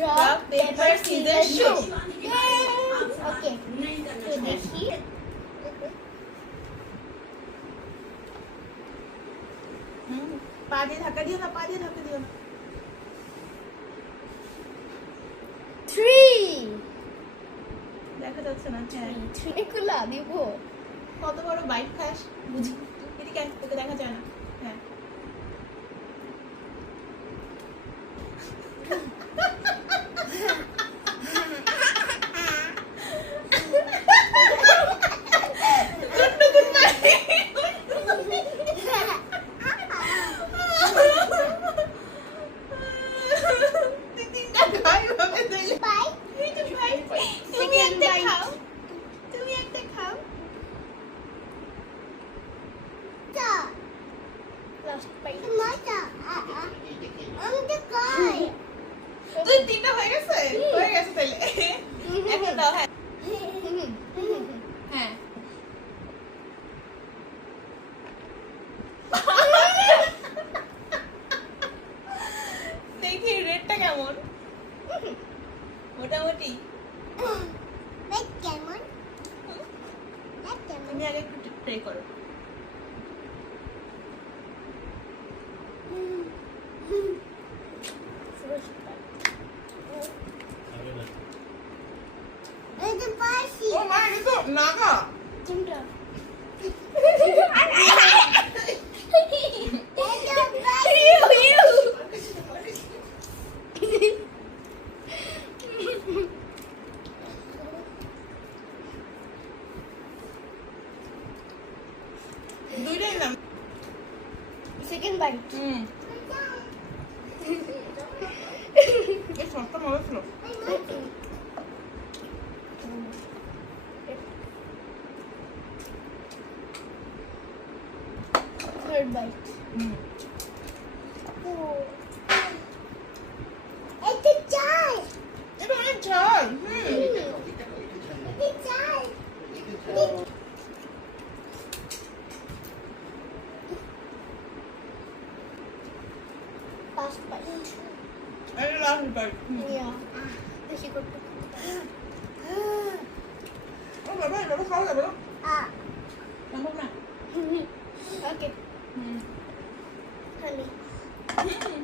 rock, paper, scissors, shoot. Okay. So দেখি পা দিয়ে ধাক্কা দিও না, পা দিয়ে ধাক্কা দিও না। 3 দেখা যাচ্ছে না। হ্যাঁ, 3 কুলা দিব কত বড় বাইক খাস বুঝি। এদিকে আয়, তোকে দেখা যায় না। হ্যাঁ, তুই তিনটা খাও এভাবে দিলে। বাই এই তো ভাই, তুমি একটা খাও, তুমি একটা খাও। তা লাস্ট বাই মজা আমি তো খাই তুই তিনটা হয়ে গেছে? হয়ে গেছে তাহলে। এখন দাও। হ্যাঁ, হ্যাঁ। দেখি রেটটা কেমন। মোটামুটি। দেখ কেমন দেখ কেমন তুমি আগে একটু ট্রাই করো। এই তো পাশি ও মা, এটা তো নাগা। চিমটা দুইটাই নাম। সেকেন্ড বাইট এই সবটা মজা ছিল। থার্ড বাইট এটা চাই এটা অনেক ঝাল। এটা চাই পাঁচ বাইট এটা লাস্ট বাইট। ইয়া বেশি করতে ও বাবা, এটা খাওয়া যাবে না। আ সম্ভব না। ওকে খালি হুম।